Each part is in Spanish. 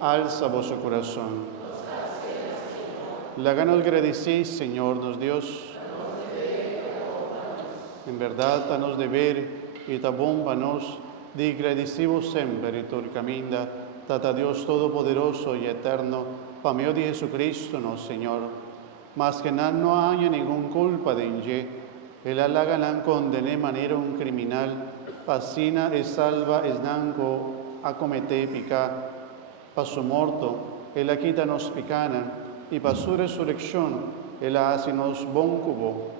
alza vuestro corazón. Láganos agradecéis, Señor, nos Dios. En verdad, a nos deber y ta bomba nos, de agradecimos siempre y tu caminda, tata Dios Todopoderoso y Eterno, pa medio de Jesucristo, no Señor. Mas que no haya ninguna culpa de inye, el alaga nan condene manera un criminal, pasina e salva es nanco a comete pica, pa su morto, el quita nos picana, y pa su resurrección, el hace nos bon cubo.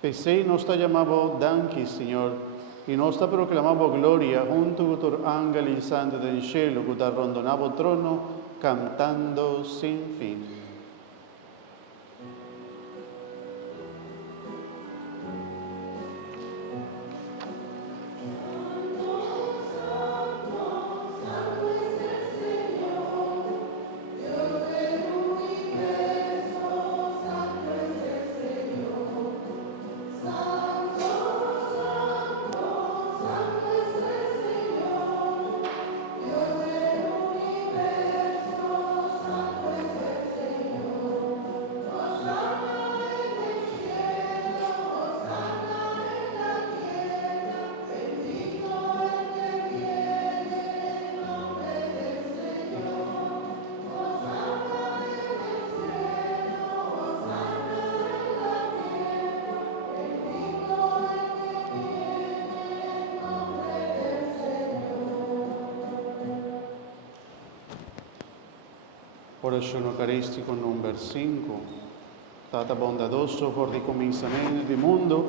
Pesei nos está llamado danqui, Señor, y nos está proclamado gloria junto con tu ángel y santo del cielo, que te rondonado trono, cantando sin fin. Oración eucarística número 5. Tata bondadoso por el comienzamiento del mundo,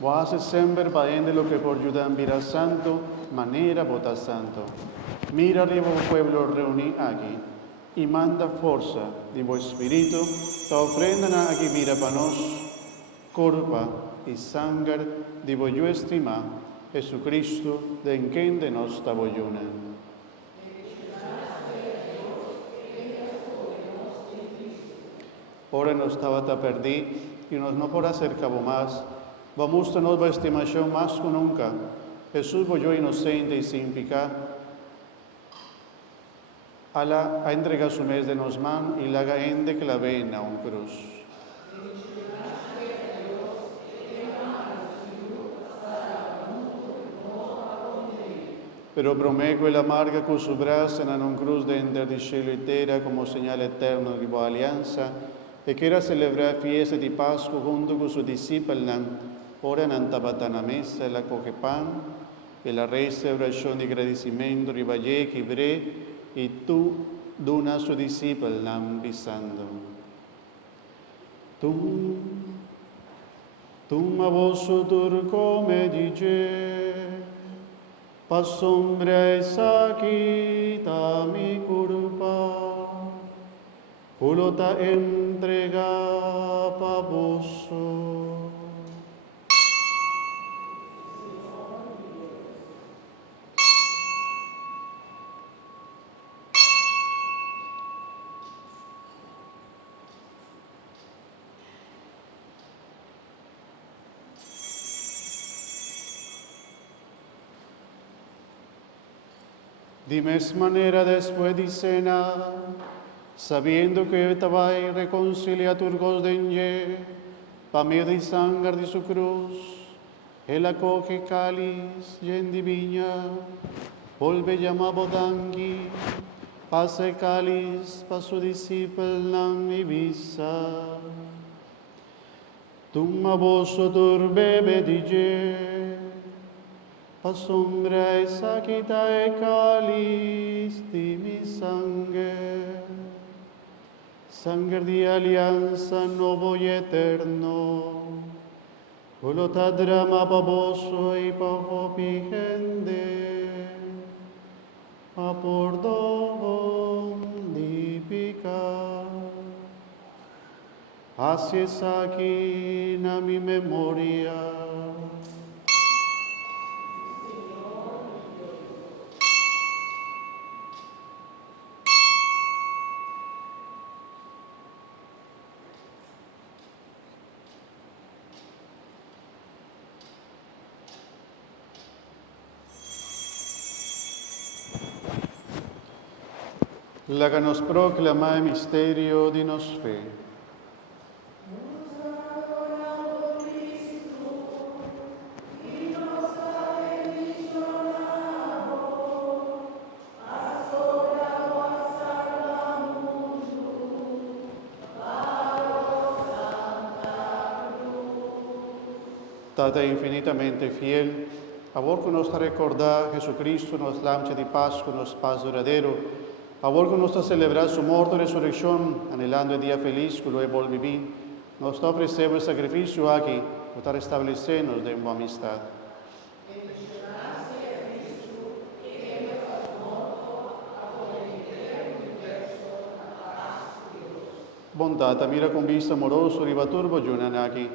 vos haces siempre paende lo que por ayudar mira santo, manera vota santo. Mira arriba el pueblo reúne aquí y manda fuerza de vuestro espíritu, te ofrendan aquí mira para nos, corpa y sangre de vuestro estima, Jesucristo, de en quien de nos taboyunan. Ahora nos estaba a perder y nos no por hacer cabo más. Vamos a nueva estimación más que nunca. Jesús volvió inocente y sin pecado. A entregar su mes de nos man y la gente que la ve en un cruz. Pero prometo la amarga con su brazo en un cruz de enter de cielo y tierra como señal eterno de la alianza, e quiera celebrar fiesta di Pascua junto con sus discípulos, ora nantabatana mesa la coge pan, e la restauración de agradecimiento rivalle que bre, y tú dona a sus discípulos bisando. Tu ma vosso turco me dice, pa sombra e saquita mi culpa, Pulota entrega pa vosso. De misma manera después de cena, sabiendo que estaba reconciliaturgos de enye, pa medio de sangre de su cruz, él acoge cáliz y de viña, volve llamado dangui, pase cáliz pa su discípulo y visa. Tumma vosso bebe dije, pa sombra e saquita e cáliz de mi sangre, sangre de alianza nuevo y eterno, volota drama pa vosso y pa hopi gente, a por don di pica. Así es aquí na mi memoria. La que nos proclama el misterio de nos fe. Tata infinitamente fiel, a vos que nos recordar Jesucristo nos lancha de Pascua, nos paz duradero, a vos que nos celebrar su muerte y resurrección, anhelando el día feliz que luego vivir, nos ofrecemos el sacrificio aquí, para restablecernos de una amistad. Bondad, mira con vista amoroso, ribaturbo aquí,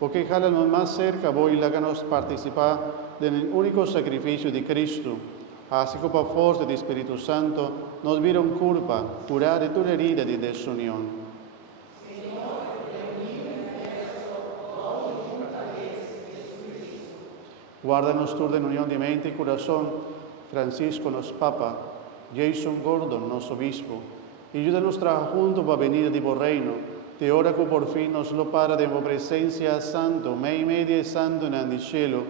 porque jálanos más cerca, voy y háganos participar del único sacrificio de Cristo, así que por fuerza del Espíritu Santo nos vieron culpa, curar de toda herida de desunión. Guárdanos tú de unión de mente y corazón, Francisco nos Papa, Jason Gordon nos Obispo, y ayúdanos trabajar juntos para venir de tu reino, te ora que por fin nos lo para de tu presencia santo, me media y santo en el cielo,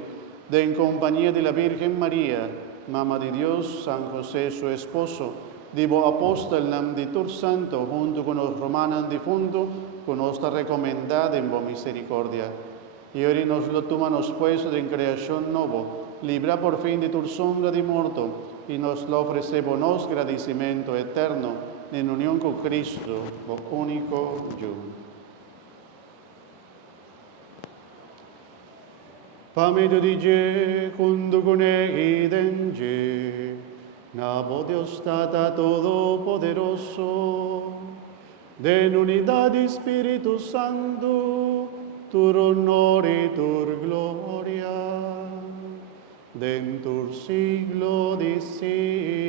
de en compañía de la Virgen María, Mamá de Dios, San José su esposo, divo apóstol nam de tu santo, junto con los romanos difuntos, con nuestra recomendada en tu misericordia. Y hoy nos lo tomamos puesto de creación nuevo, libra por fin de tu sombra de muerto, y nos lo ofrecemos nos agradecimiento eterno, en unión con Cristo, lo único yo. Pamedo di je, junto con en je, nabo Dios Tata Todopoderoso, de en unidad de Espíritu Santo, tu honor y tu gloria, de en tu siglo de siglo.